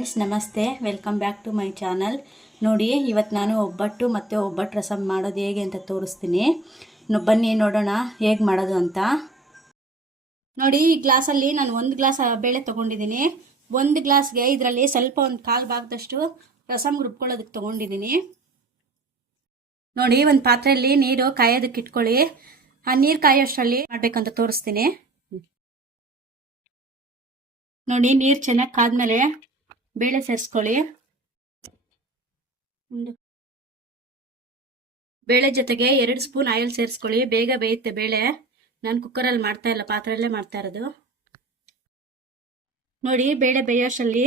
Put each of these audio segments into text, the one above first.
Friends ನಮಸ್ತೆ, welcome back to my channel. ನೋಡಿ, ಇವತ್ತು ನಾನು ಒಬ್ಬಟ್ಟು ಮತ್ತು ಒಬ್ಬಟ್ಟು ರಸಂ ಮಾಡೋದು ಹೇಗೆ ಅಂತ ತೋರಿಸ್ತೀನಿ. ಬನ್ನಿ ನೋಡೋಣ ಹೇಗೆ ಮಾಡೋದು ಅಂತ. ನೋಡಿ, ಈ ಗ್ಲಾಸಲ್ಲಿ ನಾನು 1 ಗ್ಲಾಸ್ ಬೇಳೆ ತೊಗೊಂಡಿದ್ದೀನಿ. 1 ಗ್ಲಾಸ್ಗೆ ಇದರಲ್ಲಿ ಸ್ವಲ್ಪ ಒಂದು 1/4 ಭಾಗದಷ್ಟು ರಸಂ ರುಬ್ಕೊಳ್ಳೋದಕ್ಕೆ ತೊಗೊಂಡಿದ್ದೀನಿ. ನೋಡಿ, ಒಂದು ಪಾತ್ರೆಯಲ್ಲಿ ನೀರು ಕಾಯೋದಕ್ಕೆ ಇಟ್ಕೊಳ್ಳಿ. ಆ ನೀರು ಕಾಯೋಷ್ಟರಲ್ಲಿ ಮಾಡಬೇಕಂತ ತೋರಿಸ್ತೀನಿ. ನೋಡಿ, ನೀರು ಚೆನ್ನಾಗಿ ಕಾದ್ಮೇಲೆ ಬೇಳೆ ಸೇರಿಸ್ಕೊಳ್ಳಿ. ಬೇಳೆ ಜೊತೆಗೆ 2 ಸ್ಪೂನ್ ಆಯಿಲ್ ಸೇರಿಸ್ಕೊಳ್ಳಿ. ಬೇಗ ಬೇಯುತ್ತೆ ಬೇಳೆ. ನಾನು ಕುಕ್ಕರಲ್ಲಿ ಮಾಡ್ತಾ ಇಲ್ಲ, ಪಾತ್ರೆಯಲ್ಲೇ ಮಾಡ್ತಾ ಇರೋದು. ನೋಡಿ, ಬೇಳೆ ಬೇಯೋಷ್ಟರಲ್ಲಿ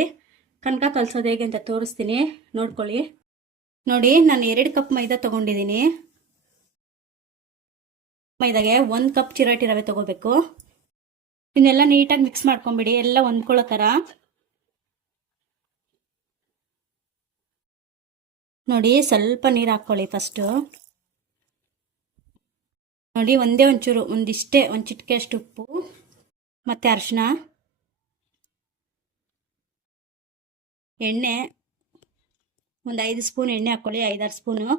ಕನಕ ಕಲಸೋದು ಹೇಗೆ ಅಂತ ತೋರಿಸ್ತೀನಿ, ನೋಡ್ಕೊಳ್ಳಿ. ನೋಡಿ, ನಾನು 2 ಕಪ್ ಮೈದಾ ತಗೊಂಡಿದ್ದೀನಿ. ಮೈದಾಗೆ 1 ಕಪ್ ಚಿರೋಟಿ ರವೆ ತಗೋಬೇಕು. ಇದನ್ನೆಲ್ಲ ನೀಟಾಗಿ ಮಿಕ್ಸ್ ಮಾಡ್ಕೊಂಬಿಡಿ, ಎಲ್ಲ ಹೊಂದ್ಕೊಳ್ಳೋ ಥರ. ನೋಡಿ, ಸ್ವಲ್ಪ ನೀರು ಹಾಕ್ಕೊಳ್ಳಿ ಫಸ್ಟು. ನೋಡಿ, ಒಂಚೂರು ಒಂದಿಷ್ಟೇ ಒಂದು ಚಿಟಿಕೆ ಅಷ್ಟು ಉಪ್ಪು ಮತ್ತು ಅರಿಶಿನ, ಎಣ್ಣೆ ಒಂದು 5 ಸ್ಪೂನ್ ಎಣ್ಣೆ ಹಾಕ್ಕೊಳ್ಳಿ, 5-6 ಸ್ಪೂನು.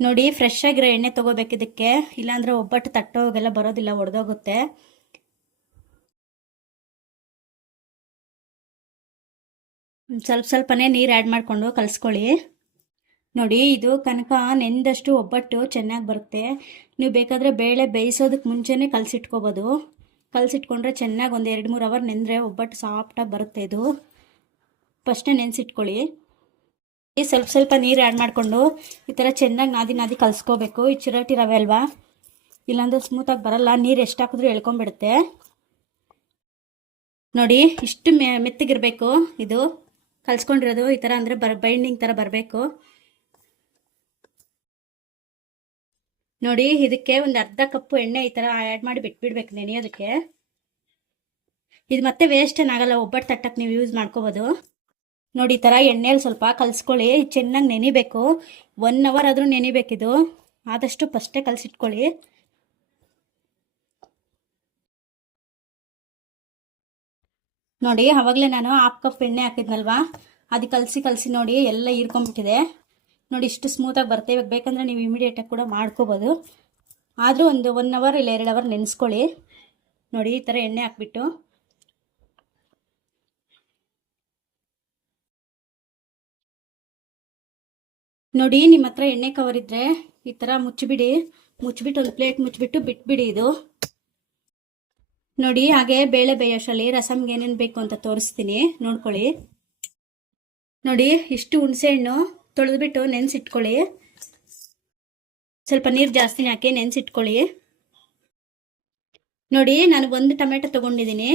ನೋಡಿ, ಫ್ರೆಶ್ ಆಗಿರೋ ಎಣ್ಣೆ ತೊಗೋಬೇಕು ಇದಕ್ಕೆ, ಇಲ್ಲಾಂದರೆ ಒಬ್ಬಟ್ಟು ತಟ್ಟೋಗೆಲ್ಲ ಬರೋದಿಲ್ಲ, ಒಡೆದೋಗುತ್ತೆ. ಸ್ವಲ್ಪನೇ ನೀರು ಆ್ಯಡ್ ಮಾಡಿಕೊಂಡು ಕಲಿಸ್ಕೊಳ್ಳಿ. ನೋಡಿ, ಇದು ಕನಕ ನೆಂದಷ್ಟು ಒಬ್ಬಟ್ಟು ಚೆನ್ನಾಗಿ ಬರುತ್ತೆ. ನೀವು ಬೇಕಾದರೆ ಬೇಳೆ ಬೇಯಿಸೋದಕ್ಕೆ ಮುಂಚೆನೇ ಕಲಸಿಟ್ಕೋಬೋದು. ಕಲಸಿಟ್ಕೊಂಡ್ರೆ ಚೆನ್ನಾಗಿ ಒಂದು 2-3 ಅವರ್ ನೆಂದರೆ ಒಬ್ಬಟ್ಟು ಸಾಫ್ಟಾಗಿ ಬರುತ್ತೆ. ಇದು ಫಸ್ಟೇ ನೆನೆಸಿಟ್ಕೊಳ್ಳಿ. ಸ್ವಲ್ಪ ನೀರು ಆ್ಯಡ್ ಮಾಡಿಕೊಂಡು ಈ ಥರ ಚೆನ್ನಾಗಿ ನಾದಿ ಕಲಿಸ್ಕೋಬೇಕು. ಈ ಚಿರೋಟಿ ರವೆ ಅಲ್ವಾ, ಇಲ್ಲಾಂದರೆ ಸ್ಮೂತಾಗಿ ಬರಲ್ಲ. ನೀರು ಎಷ್ಟು ಹಾಕಿದ್ರೂ ಎಳ್ಕೊಂಬಿಡುತ್ತೆ. ನೋಡಿ, ಇಷ್ಟು ಮೆತ್ತಗಿರಬೇಕು ಇದು ಕಲಿಸ್ಕೊಂಡಿರೋದು. ಈ ಥರ ಅಂದರೆ ಬೈಂಡಿಂಗ್ ಥರ ಬರಬೇಕು. ನೋಡಿ, ಇದಕ್ಕೆ ಒಂದು ಅರ್ಧ ಕಪ್ಪು ಎಣ್ಣೆ ಈ ಥರ ಆ್ಯಡ್ ಮಾಡಿ ಬಿಟ್ಬಿಡ್ಬೇಕು ನೆನೆಯೋದಕ್ಕೆ. ಇದು ಮತ್ತೆ ವೇಸ್ಟ್ ಏನಾಗಲ್ಲ, ಒಬ್ಬಟ್ಟು ತಟ್ಟಕ್ಕೆ ನೀವು ಯೂಸ್ ಮಾಡ್ಕೋಬೋದು. ನೋಡಿ, ಈ ಥರ ಎಣ್ಣೆಯಲ್ಲಿ ಸ್ವಲ್ಪ ಕಲಿಸ್ಕೊಳ್ಳಿ. ಚೆನ್ನಾಗಿ ನೆನಿಬೇಕು, 1 ಅವರ್ ಆದರೂ ನೆನಿಬೇಕಿದು. ಆದಷ್ಟು ಫಸ್ಟೇ ಕಲಸಿಟ್ಕೊಳ್ಳಿ. ನೋಡಿ, ಆವಾಗಲೇ ನಾನು 1/2 ಕಪ್ ಎಣ್ಣೆ ಹಾಕಿದ್ನಲ್ವಾ, ಅದು ಕಲಸಿ ನೋಡಿ ಎಲ್ಲ ಹೀರ್ಕೊಂಡ್ಬಿಟ್ಟಿದೆ. ನೋಡಿ, ಇಷ್ಟು ಸ್ಮೂತಾಗಿ ಬರುತ್ತೆ. ಇವಾಗ ಬೇಕಂದರೆ ನೀವು ಇಮಿಡಿಯೇಟಾಗಿ ಕೂಡ ಮಾಡ್ಕೋಬೋದು. ಆದರೂ ಒಂದು 1 ಅವರ್ ಇಲ್ಲ 2 ಅವರ್ ನೆನೆಸ್ಕೊಳ್ಳಿ. ನೋಡಿ, ಈ ಥರ ಎಣ್ಣೆ ಹಾಕ್ಬಿಟ್ಟು ನೋಡಿ, ನಿಮ್ಮ ಹತ್ರ ಎಣ್ಣೆ ಕವರ್ ಇದ್ದರೆ ಈ ಥರ ಮುಚ್ಚಿಬಿಟ್ಟು ಒಂದು ಪ್ಲೇಟ್ ಮುಚ್ಚಿಬಿಟ್ಟು ಬಿಟ್ಬಿಡಿ ಇದು. ನೋಡಿ, ಹಾಗೆ ಬೇಳೆ ಬೇಯೋಷ್ಟರಲ್ಲಿ ರಸಮ್ಗೆ ಏನೇನು ಬೇಕು ಅಂತ ತೋರಿಸ್ತೀನಿ, ನೋಡ್ಕೊಳ್ಳಿ. ನೋಡಿ, ಇಷ್ಟು ಹುಣಸೆಹಣ್ಣು ತೊಳೆದ್ಬಿಟ್ಟು ನೆನೆಸಿಟ್ಕೊಳ್ಳಿ. ಸ್ವಲ್ಪ ನೀರು ಜಾಸ್ತಿನೇ ಹಾಕಿ ನೆನೆಸಿಟ್ಕೊಳ್ಳಿ. ನೋಡಿ, ನಾನು 1 ಟೊಮೆಟೊ ತೊಗೊಂಡಿದ್ದೀನಿ.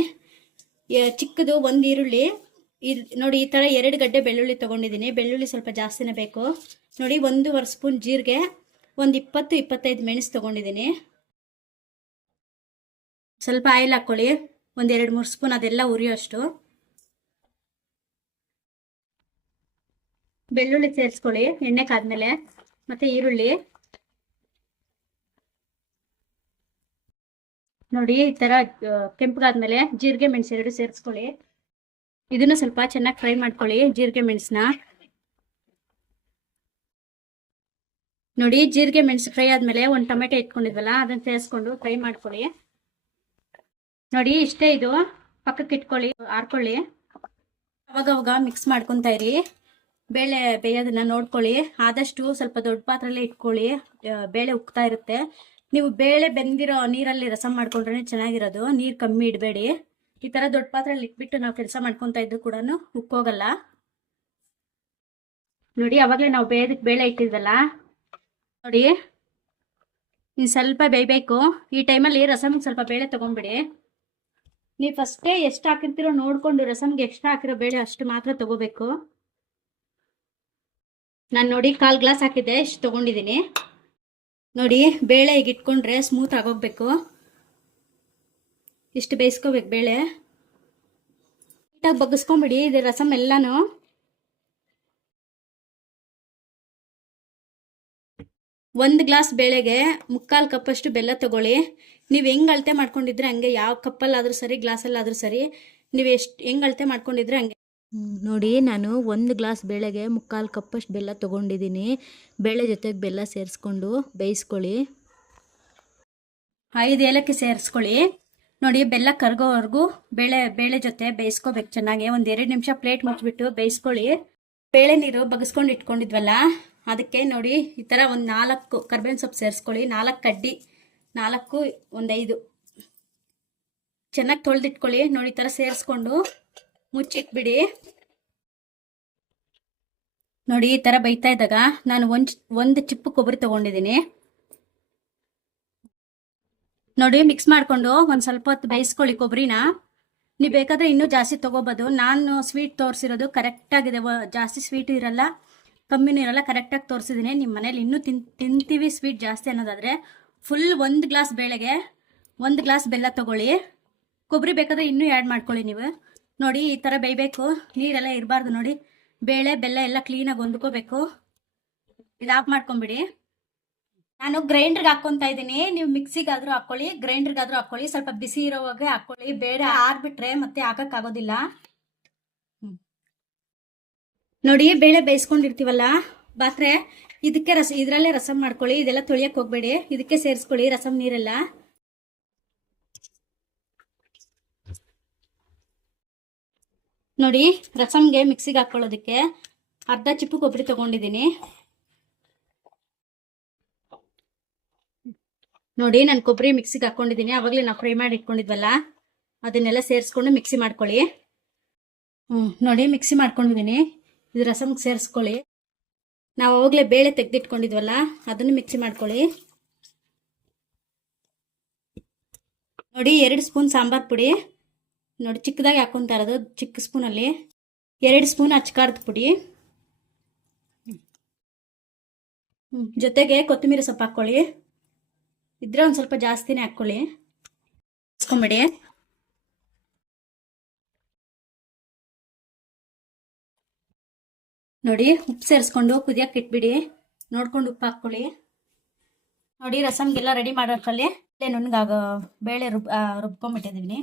ಚಿಕ್ಕದು 1 ಈರುಳ್ಳಿ. ನೋಡಿ, ಈ ಥರ 2 ಗಡ್ಡೆ ಬೆಳ್ಳುಳ್ಳಿ ತೊಗೊಂಡಿದ್ದೀನಿ. ಬೆಳ್ಳುಳ್ಳಿ ಸ್ವಲ್ಪ ಜಾಸ್ತಿನೇ ಬೇಕು. ನೋಡಿ, 1.5 ಸ್ಪೂನ್ ಜೀರಿಗೆ, ಒಂದು 20-25 ಮೆಣಸು ತೊಗೊಂಡಿದ್ದೀನಿ. ಸ್ವಲ್ಪ ಆಯಿಲ್ ಹಾಕ್ಕೊಳ್ಳಿ, ಒಂದು 2-3 ಸ್ಪೂನ್, ಅದೆಲ್ಲ ಉರಿಯೋಷ್ಟು. ಬೆಳ್ಳುಳ್ಳಿ ಸೇರಿಸ್ಕೊಳ್ಳಿ ಎಣ್ಣೆ ಕಾದ್ಮೇಲೆ, ಮತ್ತೆ ಈರುಳ್ಳಿ. ನೋಡಿ, ಈ ಥರ ಕೆಂಪಗಾದ್ಮೇಲೆ ಜೀರಿಗೆ ಮೆಣಸು 2 ಸೇರಿಸ್ಕೊಳ್ಳಿ. ಇದನ್ನು ಸ್ವಲ್ಪ ಚೆನ್ನಾಗಿ ಫ್ರೈ ಮಾಡ್ಕೊಳ್ಳಿ, ಜೀರಿಗೆ ಮೆಣಸನ್ನ. ನೋಡಿ, ಜೀರಿಗೆ ಮೆಣಸು ಫ್ರೈ ಆದಮೇಲೆ ಒಂದು ಟೊಮೆಟೊ ಇಟ್ಕೊಂಡಿದ್ವಲ್ಲ, ಅದನ್ನು ಸೇರಿಸ್ಕೊಂಡು ಫ್ರೈ ಮಾಡ್ಕೊಳ್ಳಿ. ನೋಡಿ, ಇಷ್ಟೇ, ಇದು ಪಕ್ಕಕ್ಕೆ ಇಟ್ಕೊಳ್ಳಿ, ಆರ್ಕೊಳ್ಳಿ. ಅವಾಗವಾಗ ಮಿಕ್ಸ್ ಮಾಡ್ಕೊತಾ ಇರಿ. ಬೇಳೆ ಬೇಯೋದನ್ನ ನೋಡ್ಕೊಳ್ಳಿ. ಆದಷ್ಟು ಸ್ವಲ್ಪ ದೊಡ್ಡ ಪಾತ್ರೆಲ್ಲೇ ಇಟ್ಕೊಳ್ಳಿ, ಬೇಳೆ ಉಕ್ತಾ ಇರುತ್ತೆ. ನೀವು ಬೇಳೆ ಬೆಂದಿರೋ ನೀರಲ್ಲಿ ರಸಂ ಮಾಡ್ಕೊಂಡ್ರೆ ಚೆನ್ನಾಗಿರೋದು. ನೀರು ಕಮ್ಮಿ ಇಡಬೇಡಿ. ಈ ಥರ ದೊಡ್ಡ ಪಾತ್ರೆಯಲ್ಲಿ ಇಟ್ಬಿಟ್ಟು ನಾವು ಕೆಲಸ ಮಾಡ್ಕೊತಾ ಇದ್ರು ಕೂಡ ಉಕ್ಕೋಗಲ್ಲ. ನೋಡಿ, ಅವಾಗಲೇ ನಾವು ಬೇಳೆ ಇಟ್ಟಿದ್ದಲ್ಲ. ನೋಡಿ, ಇನ್ನು ಸ್ವಲ್ಪ ಬೇಯಬೇಕು. ಈ ಟೈಮಲ್ಲಿ ರಸಮ್ಗೆ ಸ್ವಲ್ಪ ಬೇಳೆ ತೊಗೊಂಬಿಡಿ. ನೀವು ಫಸ್ಟೇ ಎಷ್ಟು ಹಾಕಿರ್ತೀರೋ ನೋಡಿಕೊಂಡು ರಸಮ್ಗೆ ಎಷ್ಟು ಹಾಕಿರೋ ಬೇಳೆ ಅಷ್ಟು ಮಾತ್ರ ತೊಗೋಬೇಕು. ನಾನು ನೋಡಿ 1/4 ಗ್ಲಾಸ್ ಹಾಕಿದ್ದೆ, ಇಷ್ಟು ತೊಗೊಂಡಿದ್ದೀನಿ. ನೋಡಿ, ಬೇಳೆ ಈಗ ಇಟ್ಕೊಂಡ್ರೆ ಸ್ಮೂತ್ ಆಗೋಗ್ಬೇಕು. ಇಷ್ಟು ಬೇಯಿಸ್ಕೋಬೇಕು ಬೇಳೆ. ನೀಟಾಗಿ ಬಗ್ಗಿಸ್ಕೊಂಬಿಡಿ ಇದು ರಸಮ್ ಎಲ್ಲಾನು. ಒಂದು ಗ್ಲಾಸ್ ಬೇಳೆಗೆ 3/4 ಕಪ್ಪಷ್ಟು ಬೆಲ್ಲ ತಗೊಳ್ಳಿ. ನೀವು ಹೆಂಗೆ ಅಳತೆ ಮಾಡ್ಕೊಂಡಿದ್ರೆ ಹಂಗೆ, ಯಾವ ಕಪ್ಪಲ್ಲಾದರೂ ಸರಿ ಗ್ಲಾಸಲ್ಲಾದರೂ ಸರಿ, ನೀವು ಹೆಂಗೆ ಅಳತೆ ಮಾಡ್ಕೊಂಡಿದ್ರೆ ಹಂಗೆ ನೋಡಿ, ನಾನು 1 ಗ್ಲಾಸ್ ಬೇಳೆಗೆ 3/4 ಕಪ್ಪಷ್ಟು ಬೆಲ್ಲ ತೊಗೊಂಡಿದ್ದೀನಿ. ಬೇಳೆ ಜೊತೆಗೆ ಬೆಲ್ಲ ಸೇರಿಸ್ಕೊಂಡು ಬೇಯಿಸ್ಕೊಳ್ಳಿ. 5 ಏಲಕ್ಕಿ ಸೇರಿಸ್ಕೊಳ್ಳಿ. ನೋಡಿ, ಬೆಲ್ಲ ಕರಗೋವರೆಗೂ ಬೇಳೆ ಜೊತೆ ಬೇಯಿಸ್ಕೋಬೇಕು ಚೆನ್ನಾಗಿ. 1-2 ನಿಮಿಷ ಪ್ಲೇಟ್ ಮುಚ್ಚಿಬಿಟ್ಟು ಬೇಯಿಸ್ಕೊಳ್ಳಿ. ಬೇಳೆ ನೀರು ಬಗ್ಸ್ಕೊಂಡು ಇಟ್ಕೊಂಡಿದ್ವಲ್ಲ, ಅದಕ್ಕೆ ನೋಡಿ ಈ ಥರ ಒಂದು 4 ಕರ್ಬೇವಿನ ಸೊಪ್ಪು ಸೇರಿಸ್ಕೊಳ್ಳಿ. 4 ಕಡ್ಡಿ, 4 ಒಂದು 5 ಚೆನ್ನಾಗಿ ತೊಳೆದಿಟ್ಕೊಳ್ಳಿ. ನೋಡಿ, ಈ ಥರ ಸೇರಿಸ್ಕೊಂಡು ಮುಚ್ಚಿಟ್ಬಿಡಿ. ನೋಡಿ, ಈ ಥರ ಬೇಯ್ತಾ ಇದ್ದಾಗ ನಾನು ಒಂದು ಚಿಪ್ಪು ಕೊಬ್ಬರಿ ತೊಗೊಂಡಿದ್ದೀನಿ. ನೋಡಿ, ಮಿಕ್ಸ್ ಮಾಡಿಕೊಂಡು ಒಂದು ಸ್ವಲ್ಪ ಹೊತ್ತು ಬೇಯಿಸ್ಕೊಳ್ಳಿ ಕೊಬ್ಬರಿನ. ನೀವು ಬೇಕಾದರೆ ಇನ್ನೂ ಜಾಸ್ತಿ ತೊಗೋಬೋದು. ನಾನು ಸ್ವೀಟ್ ತೋರಿಸಿರೋದು ಕರೆಕ್ಟಾಗಿದೆ, ಜಾಸ್ತಿ ಸ್ವೀಟ್ ಇರಲ್ಲ, ಕಮ್ಮಿನೂ ಇರಲ್ಲ, ಕರೆಕ್ಟಾಗಿ ತೋರಿಸಿದ್ದೀನಿ. ನಿಮ್ಮ ಮನೇಲಿ ಇನ್ನೂ ತಿಂತೀವಿ ಸ್ವೀಟ್ ಜಾಸ್ತಿ ಅನ್ನೋದಾದರೆ ಫುಲ್ 1 ಗ್ಲಾಸ್ ಬೇಳೆಗೆ 1 ಗ್ಲಾಸ್ ಬೆಲ್ಲ ತೊಗೊಳ್ಳಿ. ಕೊಬ್ಬರಿ ಬೇಕಾದರೆ ಇನ್ನೂ ಆ್ಯಡ್ ಮಾಡ್ಕೊಳ್ಳಿ ನೀವು. ನೋಡಿ, ಈ ಥರ ಬೇಯಬೇಕು, ನೀರೆಲ್ಲ ಇರಬಾರ್ದು. ನೋಡಿ, ಬೇಳೆ ಬೆಲ್ಲ ಎಲ್ಲ ಕ್ಲೀನಾಗಿ ಹೊಂದ್ಕೋಬೇಕು. ಇದು ಆಫ್ ಮಾಡ್ಕೊಂಬಿಡಿ. ನಾನು ಗ್ರೈಂಡ್ರಿಗೆ ಹಾಕ್ಕೊತಾ ಇದ್ದೀನಿ. ನೀವು ಮಿಕ್ಸಿಗಾದರೂ ಹಾಕ್ಕೊಳ್ಳಿ, ಗ್ರೈಂಡ್ರಿಗಾದರೂ ಹಾಕ್ಕೊಳ್ಳಿ. ಸ್ವಲ್ಪ ಬಿಸಿ ಇರೋವಾಗ ಹಾಕ್ಕೊಳ್ಳಿ, ಬೇಡ ಆರ್ಬಿಟ್ರೆ ಮತ್ತೆ ಹಾಕಕ್ಕಾಗೋದಿಲ್ಲ. ನೋಡಿ, ಬೇಳೆ ಬೇಯಿಸ್ಕೊಂಡಿರ್ತೀವಲ್ಲ ಪಾತ್ರೆ, ಇದಕ್ಕೆ ಇದರಲ್ಲೇ ರಸಂ ಮಾಡ್ಕೊಳ್ಳಿ. ಇದೆಲ್ಲ ತೊಳಿಯಕ್ಕೆ ಹೋಗ್ಬೇಡಿ, ಇದಕ್ಕೆ ಸೇರಿಸ್ಕೊಳ್ಳಿ ರಸಂ ನೀರೆಲ್ಲ. ನೋಡಿ, ರಸಂಗೆ ಮಿಕ್ಸಿಗೆ ಹಾಕ್ಕೊಳ್ಳೋದಕ್ಕೆ ಅರ್ಧ ಚಿಪ್ಪು ಕೊಬ್ಬರಿ ತೊಗೊಂಡಿದ್ದೀನಿ. ನೋಡಿ, ನಾನು ಕೊಬ್ಬರಿ ಮಿಕ್ಸಿಗೆ ಹಾಕ್ಕೊಂಡಿದ್ದೀನಿ. ಆವಾಗಲೇ ನಾವು ಫ್ರೈ ಮಾಡಿ ಇಟ್ಕೊಂಡಿದ್ವಲ್ಲ, ಅದನ್ನೆಲ್ಲ ಸೇರಿಸ್ಕೊಂಡು ಮಿಕ್ಸಿ ಮಾಡ್ಕೊಳ್ಳಿ. ನೋಡಿ, ಮಿಕ್ಸಿ ಮಾಡ್ಕೊಂಡಿದ್ದೀನಿ. ಇದು ರಸಮ್ಗೆ ಸೇರಿಸ್ಕೊಳ್ಳಿ. ನಾವು ಅವಾಗಲೇ ಬೇಳೆ ತೆಗೆದಿಟ್ಕೊಂಡಿದ್ವಲ್ಲ, ಅದನ್ನು ಮಿಕ್ಸಿ ಮಾಡ್ಕೊಳ್ಳಿ. ನೋಡಿ, 2 ಸ್ಪೂನ್ ಸಾಂಬಾರ್ ಪುಡಿ. ನೋಡಿ, ಚಿಕ್ಕದಾಗಿ ಹಾಕ್ಕೊತಾ ಇರೋದು, ಚಿಕ್ಕ ಸ್ಪೂನಲ್ಲಿ 2 ಸ್ಪೂನ್ ಅಚ್ಕಾರದ ಪುಡಿ. ಜೊತೆಗೆ ಕೊತ್ತಂಬರಿ ಸೊಪ್ಪು ಹಾಕ್ಕೊಳ್ಳಿ. ಇದ್ರೆ ಒಂದು ಸ್ವಲ್ಪ ಜಾಸ್ತಿನೇ ಹಾಕ್ಕೊಳ್ಳಿ, ಹಾಕ್ಸ್ಕೊಂಬಿಡಿ. ನೋಡಿ, ಉಪ್ಪು ಸೇರಿಸ್ಕೊಂಡು ಕುದಿಯಕ್ಕೆ ಇಟ್ಬಿಡಿ. ನೋಡ್ಕೊಂಡು ಉಪ್ಪು ಹಾಕ್ಕೊಳ್ಳಿ. ನೋಡಿ, ರಸಮ್ಗೆಲ್ಲ ರೆಡಿ ಮಾಡೋಕ್ಕಲ್ಲಿ ನುಣ್ಣಗಾಗ ಬೇಳೆ ರುಬ್ಕೊಂಬಿಟ್ಟಿದ್ದೀನಿ.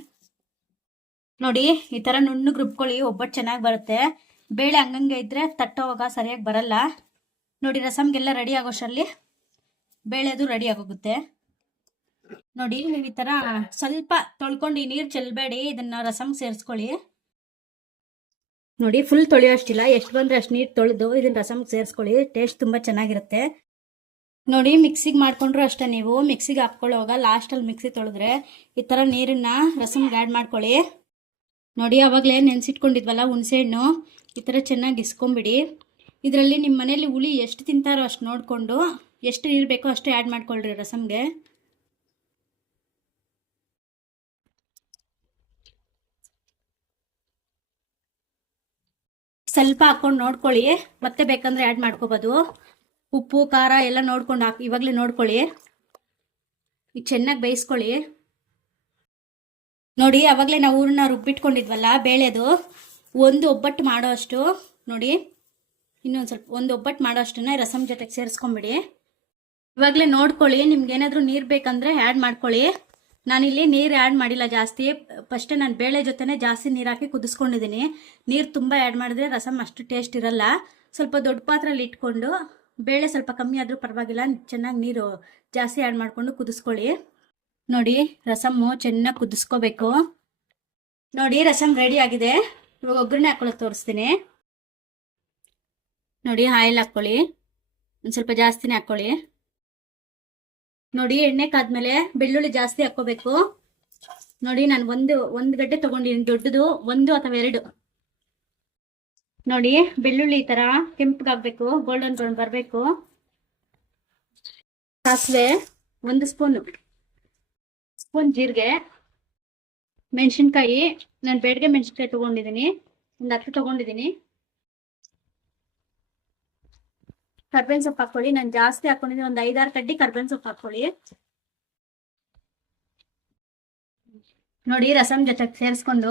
ನೋಡಿ, ಈ ಥರ ನುಣ್ಣಗೆ ರುಬ್ಕೊಳ್ಳಿ, ಒಬ್ಬಟ್ಟು ಚೆನ್ನಾಗಿ ಬರುತ್ತೆ. ಬೇಳೆ ಹಂಗಂಗೆ ಇದ್ರೆ ತಟ್ಟೋವಾಗ ಸರಿಯಾಗಿ ಬರಲ್ಲ. ನೋಡಿ, ರಸಮ್ಗೆಲ್ಲ ರೆಡಿ ಆಗೋಷ್ಟರಲ್ಲಿ ಬೇಳೆ ಅದು ರೆಡಿ ಆಗೋಗುತ್ತೆ. ನೋಡಿ, ನೀವು ಈ ಥರ ಸ್ವಲ್ಪ ತೊಳ್ಕೊಂಡು ನೀರು ಚೆಲ್ಲಬೇಡಿ, ಇದನ್ನ ರಸಮ್ಗೆ ಸೇರಿಸ್ಕೊಳ್ಳಿ. ನೋಡಿ, ಫುಲ್ ತೊಳೆಯೋ ಅಷ್ಟಿಲ್ಲ, ಎಷ್ಟು ಬಂದರೆ ಅಷ್ಟು ನೀರು ತೊಳೆದು ಇದನ್ನ ರಸಮ್ಗೆ ಸೇರಿಸ್ಕೊಳ್ಳಿ. ಟೇಸ್ಟ್ ತುಂಬ ಚೆನ್ನಾಗಿರುತ್ತೆ. ನೋಡಿ, ಮಿಕ್ಸಿಗೆ ಮಾಡ್ಕೊಂಡ್ರು ಅಷ್ಟೇ. ನೀವು ಮಿಕ್ಸಿಗೆ ಹಾಕ್ಕೊಳ್ಳೋವಾಗ ಲಾಸ್ಟಲ್ಲಿ ಮಿಕ್ಸಿ ತೊಳೆದ್ರೆ ಈ ಥರ ನೀರನ್ನ ರಸಮ್ಗೆ ಆ್ಯಡ್ ಮಾಡ್ಕೊಳ್ಳಿ. ನೋಡಿ, ಆವಾಗಲೇ ನೆನೆಸಿಟ್ಕೊಂಡಿದ್ವಲ್ಲ ಹುಣಸೆ ಹಣ್ಣು, ಈ ಥರ ಚೆನ್ನಾಗಿ ಇಸ್ಕೊಂಬಿಡಿ. ಇದರಲ್ಲಿ ನಿಮ್ಮ ಮನೇಲಿ ಹುಳಿ ಎಷ್ಟು ತಿಂತಾರೋ ಅಷ್ಟು ನೋಡಿಕೊಂಡು ಎಷ್ಟು ನೀರು ಬೇಕೋ ಅಷ್ಟು ಆ್ಯಡ್ ಮಾಡ್ಕೊಳ್ರಿ ರಸಮ್ಗೆ. ಸ್ವಲ್ಪ ಹಾಕ್ಕೊಂಡು ನೋಡ್ಕೊಳ್ಳಿ, ಮತ್ತೆ ಬೇಕಂದ್ರೆ ಆ್ಯಡ್ ಮಾಡ್ಕೋಬೋದು. ಉಪ್ಪು ಖಾರ ಎಲ್ಲ ನೋಡ್ಕೊಂಡು ಇವಾಗಲೇ ನೋಡ್ಕೊಳ್ಳಿ. ಈಗ ಚೆನ್ನಾಗಿ ಬೇಯಿಸ್ಕೊಳ್ಳಿ. ನೋಡಿ, ಆವಾಗಲೇ ನಾವು ಊರನ್ನ ರುಬ್ಬಿಟ್ಕೊಂಡಿದ್ವಲ್ಲ ಬೇಳೆದು, ಒಂದು ಒಬ್ಬಟ್ಟು ಮಾಡೋ ಅಷ್ಟು. ನೋಡಿ, ಇನ್ನೊಂದು ಸ್ವಲ್ಪ ಒಂದು ಒಬ್ಬಟ್ಟು ಮಾಡೋ ಅಷ್ಟನ್ನ ರಸಮ್ ಜೊತೆಗೆ ಸೇರಿಸ್ಕೊಂಬಿಡಿ. ಇವಾಗಲೇ ನೋಡ್ಕೊಳ್ಳಿ, ನಿಮ್ಗೆ ಏನಾದರೂ ನೀರು ಬೇಕಂದ್ರೆ ಆ್ಯಡ್ ಮಾಡ್ಕೊಳ್ಳಿ. ನಾನಿಲ್ಲಿ ನೀರು ಆ್ಯಡ್ ಮಾಡಿಲ್ಲ ಜಾಸ್ತಿ. ಫಸ್ಟೇ ನಾನು ಬೇಳೆ ಜೊತೆನೇ ಜಾಸ್ತಿ ನೀರು ಹಾಕಿ ಕುದಿಸ್ಕೊಂಡಿದ್ದೀನಿ. ನೀರು ತುಂಬ ಆ್ಯಡ್ ಮಾಡಿದ್ರೆ ರಸಮ್ ಅಷ್ಟು ಟೇಸ್ಟ್ ಇರಲ್ಲ. ಸ್ವಲ್ಪ ದೊಡ್ಡ ಪಾತ್ರೆಯಲ್ಲಿ ಇಟ್ಕೊಂಡು ಬೇಳೆ ಸ್ವಲ್ಪ ಕಮ್ಮಿ ಆದರೂ ಪರವಾಗಿಲ್ಲ, ಚೆನ್ನಾಗಿ ನೀರು ಜಾಸ್ತಿ ಆ್ಯಡ್ ಮಾಡಿಕೊಂಡು ಕುದಿಸ್ಕೊಳ್ಳಿ. ನೋಡಿ, ರಸಮ್ಮು ಚೆನ್ನಾಗಿ ಕುದಿಸ್ಕೋಬೇಕು. ನೋಡಿ, ರಸಮ್ ರೆಡಿ ಆಗಿದೆ. ಇವಾಗ ಒಗ್ಗರಣೆ ಹಾಕೊಳ್ಳೋದು ತೋರಿಸ್ತೀನಿ. ನೋಡಿ, ಆಯಿಲ್ ಹಾಕ್ಕೊಳ್ಳಿ, ಒಂದು ಸ್ವಲ್ಪ ಜಾಸ್ತಿನೇ ಹಾಕ್ಕೊಳ್ಳಿ. ನೋಡಿ, ಎಣ್ಣೆ ಕಾದ್ಮೇಲೆ ಬೆಳ್ಳುಳ್ಳಿ ಜಾಸ್ತಿ ಹಾಕ್ಕೋಬೇಕು. ನೋಡಿ, ನಾನು ಒಂದು ಗಡ್ಡೆ ತೊಗೊಂಡಿದ್ದೀನಿ, ದೊಡ್ಡದು, 1 ಅಥವಾ 2. ನೋಡಿ, ಬೆಳ್ಳುಳ್ಳಿ ಈ ಥರ ಕೆಂಪಗಾಗಬೇಕು, ಗೋಲ್ಡನ್ ಬ್ರೌನ್ ಬರಬೇಕು. ಸಾಸಿವೆ 1 ಸ್ಪೂನ್ ಜೀರಿಗೆ, ಮೆಣಸಿನ್ಕಾಯಿ ನಾನು ಬೇಡಿಗೆ ಮೆಣಸಿನ್ಕಾಯಿ ತೊಗೊಂಡಿದ್ದೀನಿ, ಒಂದು 10 ತೊಗೊಂಡಿದ್ದೀನಿ. ಕರ್ಬೇವಿನ ಸೊಪ್ಪು ಹಾಕ್ಕೊಳ್ಳಿ, ನಾನು ಜಾಸ್ತಿ ಹಾಕೊಂಡಿದ್ದೀನಿ, ಒಂದು 5-6 ಕಡ್ಡಿ ಕರ್ಬೇವಿನ ಸೊಪ್ಪು ಹಾಕ್ಕೊಳ್ಳಿ. ನೋಡಿ, ರಸಮ್ ಜೊತೆಗೆ ಸೇರಿಸ್ಕೊಂಡು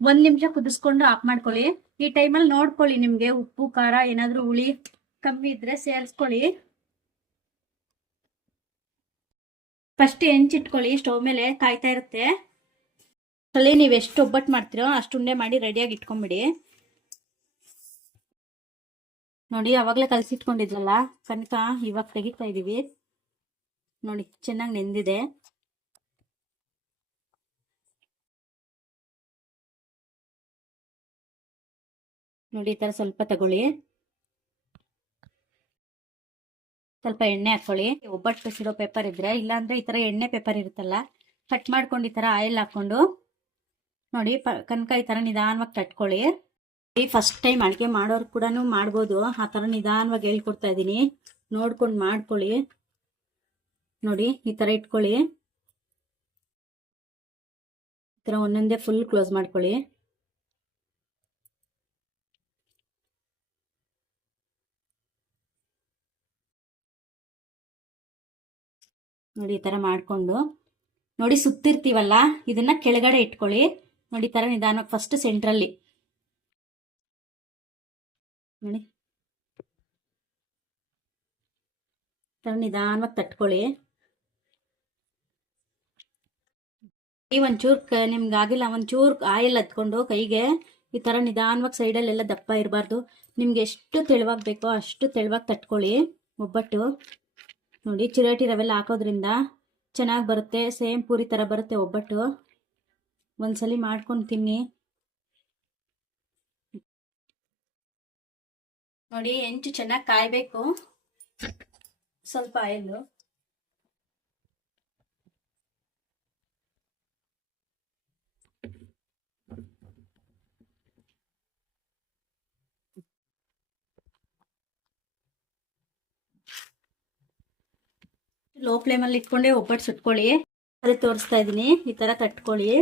1 ನಿಮಿಷ ಕುದಿಸ್ಕೊಂಡು ಆಫ್ ಮಾಡ್ಕೊಳ್ಳಿ. ಈ ಟೈಮಲ್ಲಿ ನೋಡ್ಕೊಳ್ಳಿ, ನಿಮಗೆ ಉಪ್ಪು ಖಾರ ಏನಾದರೂ ಹುಳಿ ಕಮ್ಮಿ ಇದ್ರೆ ಸೇರಿಸ್ಕೊಳ್ಳಿ. ಫಸ್ಟ್ ಹೆಂಚಿಟ್ಕೊಳ್ಳಿ, ಸ್ಟವ್ ಮೇಲೆ ಕಾಯ್ತಾ ಇರುತ್ತೆ. ಅಲ್ಲಿ ನೀವು ಎಷ್ಟು ಒಬ್ಬಟ್ಟು ಮಾಡ್ತೀರೋ ಅಷ್ಟು ಉಂಡೆ ಮಾಡಿ ರೆಡಿಯಾಗಿ ಇಟ್ಕೊಂಬಿಡಿ. ನೋಡಿ ಅವಾಗಲೇ ಕಲಸಿಟ್ಕೊಂಡಿದ್ರಲ್ಲ ಕನಕ, ಇವಾಗ ತೆಗಿತಾ ಇದೀವಿ. ನೋಡಿ ಚೆನ್ನಾಗಿ ನೆಂದಿದೆ. ನೋಡಿ ಈ ತರ ಸ್ವಲ್ಪ ತಗೊಳ್ಳಿ. ಸ್ವಲ್ಪ ಎಣ್ಣೆ ಹಾಕೊಳ್ಳಿ. ಒಬ್ಬಟ್ಟು ಸಿಡೋ ಪೇಪರ್ ಇದ್ರೆ, ಇಲ್ಲಾಂದ್ರೆ ಈ ತರ ಎಣ್ಣೆ ಪೇಪರ್ ಇರುತ್ತಲ್ಲ, ಕಟ್ ಮಾಡ್ಕೊಂಡು ಈ ತರ ಆಯಿಲ್ ಹಾಕೊಂಡು ನೋಡಿ ಕನಕ ಈ ತರ ನಿಧಾನವಾಗಿ ತಟ್ಕೊಳ್ಳಿ. ಫಸ್ಟ್ ಟೈಮ್ ಅಡುಗೆ ಮಾಡೋರು ಕೂಡ ಮಾಡ್ಬೋದು. ಆ ತರ ನಿಧಾನವಾಗಿ ಹೇಳ್ಕೊಡ್ತಾ ಇದ್ದೀನಿ, ನೋಡ್ಕೊಂಡು ಮಾಡ್ಕೊಳ್ಳಿ. ನೋಡಿ ಈ ತರ ಇಟ್ಕೊಳ್ಳಿ. ಈ ತರ ಒಂದೊಂದೇ ಫುಲ್ ಕ್ಲೋಸ್ ಮಾಡ್ಕೊಳ್ಳಿ. ನೋಡಿ ಈ ತರ ಮಾಡ್ಕೊಂಡು ನೋಡಿ ಸುತ್ತಿರ್ತೀವಲ್ಲ, ಇದನ್ನ ಕೆಳಗಡೆ ಇಟ್ಕೊಳ್ಳಿ. ನೋಡಿ ಈ ತರ ನಿಧಾನವಾಗಿ ಫಸ್ಟ್ ಸೆಂಟ್ರಲ್ಲಿ ನೋಡಿ ತರ ನಿಧಾನವಾಗಿ ತಟ್ಕೊಳ್ಳಿ. ಒಂಚೂರು ನಿಮ್ಗೆ ಆಗಿಲ್ಲ, ಒಂಚೂರು ಆಯಿಲ್ ಹತ್ಕೊಂಡು ಕೈಗೆ ಈ ತರ ನಿಧಾನವಾಗಿ ಸೈಡಲ್ಲೆಲ್ಲ ದಪ್ಪ ಇರಬಾರ್ದು. ನಿಮ್ಗೆ ಎಷ್ಟು ತೆಳುವಾಗಿ ಬೇಕೋ ಅಷ್ಟು ತೆಳುವಾಗಿ ತಟ್ಕೊಳ್ಳಿ. ಒಬ್ಬಟ್ಟು ನೋಡಿ ಚಿರೋಟಿ ರವೆಲ್ಲ ಹಾಕೋದ್ರಿಂದ ಚೆನ್ನಾಗಿ ಬರುತ್ತೆ. ಸೇಮ್ ಪೂರಿ ತರ ಬರುತ್ತೆ ಒಬ್ಬಟ್ಟು. ಒಂದ್ಸಲಿ ಮಾಡ್ಕೊಂಡು ತಿನ್ನಿ. ನೋಡಿ ಹೆಂಚು ಚೆನ್ನಾಗಿ ಕಾಯ್ಬೇಕು. ಸ್ವಲ್ಪ ಆಯಿಲ್ ಲೋ ಫ್ಲೇಮಲ್ಲಿ ಇಟ್ಕೊಂಡೆ ಒಬ್ಬಟ್ಟು ಸುಟ್ಕೊಳ್ಳಿ. ಅದೇ ತೋರಿಸ್ತಾ ಇದ್ದೀನಿ, ಈ ತರ ತಟ್ಕೊಳ್ಳಿ.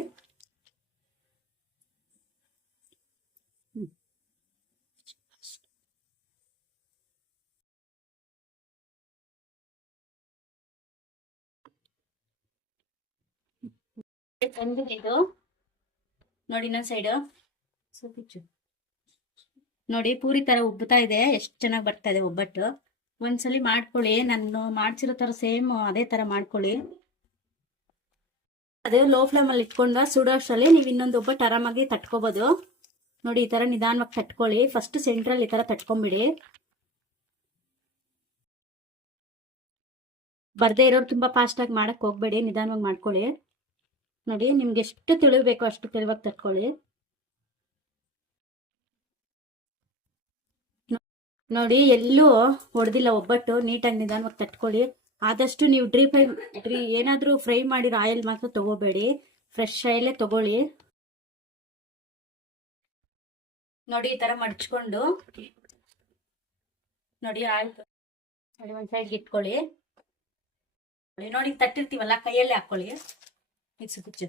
ಇದು ನೋಡಿ ಇನ್ನೊಂದ್ ಸೈಡ್ ನೋಡಿ ಪೂರಿ ತರ ಉಬ್ಬುತ್ತಾ ಇದೆ. ಎಷ್ಟು ಚೆನ್ನಾಗಿ ಬರ್ತಾ ಇದೆ ಒಬ್ಬಟ್ಟು. ಒಂದ್ಸಲಿ ಮಾಡ್ಕೊಳ್ಳಿ. ನಾನು ಮಾಡ್ಸಿರೋ ತರ ಸೇಮ್ ಅದೇ ತರ ಮಾಡ್ಕೊಳ್ಳಿ. ಅದೇ ಲೋ ಫ್ಲೇಮ್ ಅಲ್ಲಿ ಇಟ್ಕೊಂಡ ಸುಡೋಷ್ಟರಲ್ಲಿ ನೀವು ಇನ್ನೊಂದು ಒಬ್ಬಟ್ಟು ಆರಾಮಾಗಿ ತಟ್ಕೋಬಹುದು. ನೋಡಿ ಈ ತರ ನಿಧಾನವಾಗಿ ತಟ್ಕೊಳ್ಳಿ. ಫಸ್ಟ್ ಸೆಂಟ್ರಲ್ಲಿ ಈ ತರ ತಟ್ಕೊಂಡ್ಬಿಡಿ. ಬರ್ದೇ ಇರೋರು ತುಂಬಾ ಫಾಸ್ಟ್ ಆಗಿ ಮಾಡಕ್ ಹೋಗ್ಬೇಡಿ, ನಿಧಾನವಾಗಿ ಮಾಡ್ಕೊಳ್ಳಿ. ನೋಡಿ ನಿಮ್ಗೆ ಎಷ್ಟು ತಿಳಿಬೇಕು ಅಷ್ಟು ತಿಳಿವಾಗಿ ತಟ್ಕೊಳ್ಳಿ. ನೋಡಿ ಎಲ್ಲೂ ಹೊಡೆದಿಲ್ಲ ಒಬ್ಬಟ್ಟು, ನೀಟಾಗಿ ನಿಧಾನವಾಗಿ ತಟ್ಕೊಳ್ಳಿ. ಆದಷ್ಟು ನೀವು ಏನಾದ್ರೂ ಫ್ರೈ ಮಾಡಿರೋ ಆಯಿಲ್ ಮಾತ್ರ ತಗೋಬೇಡಿ, ಫ್ರೆಶ್ ಆಯಿಲೇ ತಗೊಳ್ಳಿ. ನೋಡಿ ಈ ತರ ಮಡ್ಚ್ಕೊಂಡು ನೋಡಿ ಆಯ್ತು. ನೋಡಿ ಒಂದ್ ಸೈಡ್ಗೆ ಇಟ್ಕೊಳ್ಳಿ. ನೋಡಿ ತಟ್ಟಿರ್ತೀವಲ್ಲ ಕೈಯಲ್ಲೇ ಹಾಕೊಳ್ಳಿ. ಮಿಕ್ಸಿ ಕುಚ್ಚು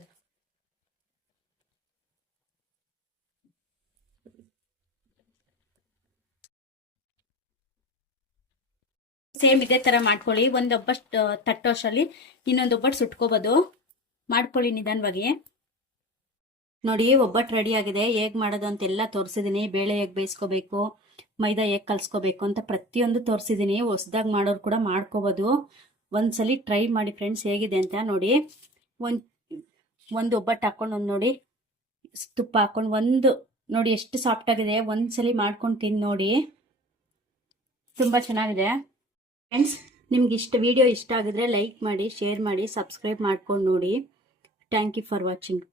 ಸೇಮ್ ಇದೇ ತರ ಮಾಡ್ಕೊಳ್ಳಿ. ಒಂದ್ ಒಬ್ಬಟ್ಟು ತಟ್ಟೋಷ್ಟರಲ್ಲಿ ಇನ್ನೊಂದು ಒಬ್ಬಟ್ಟು ಸುಟ್ಕೋಬಹುದು. ಮಾಡ್ಕೊಳ್ಳಿ ನಿಧಾನವಾಗಿ. ನೋಡಿ ಒಬ್ಬಟ್ಟು ರೆಡಿ ಆಗಿದೆ. ಹೇಗ್ ಮಾಡೋದು ಅಂತೆಲ್ಲ ತೋರಿಸಿದೀನಿ. ಬೇಳೆ ಹೇಗ್ ಬೇಯಿಸ್ಕೋಬೇಕು, ಮೈದಾ ಹೇಗ್ ಕಲ್ಸ್ಕೋಬೇಕು ಅಂತ ಪ್ರತಿಯೊಂದು ತೋರಿಸಿದೀನಿ. ಹೊಸದಾಗಿ ಮಾಡೋರು ಕೂಡ ಮಾಡ್ಕೋಬಹುದು. ಒಂದ್ಸಲಿ ಟ್ರೈ ಮಾಡಿ ಫ್ರೆಂಡ್ಸ್, ಹೇಗಿದೆ ಅಂತ ನೋಡಿ. ಒಂದು ಒಬ್ಬಟ್ಟು ಹಾಕೊಂಡು ನೋಡಿ ತುಪ್ಪ ಹಾಕೊಂಡು ನೋಡಿ ಎಷ್ಟು ಸಾಫ್ಟ್ ಆಗಿದೆ. ಒಂದ್ಸಲಿ ಮಾಡ್ಕೊಂಡು ತಿಂದು ನೋಡಿ, ತುಂಬಾ ಚೆನ್ನಾಗಿದೆ ಫ್ರೆಂಡ್ಸ್. ನಿಮ್ಗೆ ವಿಡಿಯೋ ಇಷ್ಟ ಆಗಿದ್ರೆ ಲೈಕ್ ಮಾಡಿ, ಶೇರ್ ಮಾಡಿ, ಸಬ್ಸ್ಕ್ರೈಬ್ ಮಾಡ್ಕೊಂಡು ನೋಡಿ. Thank you for watching.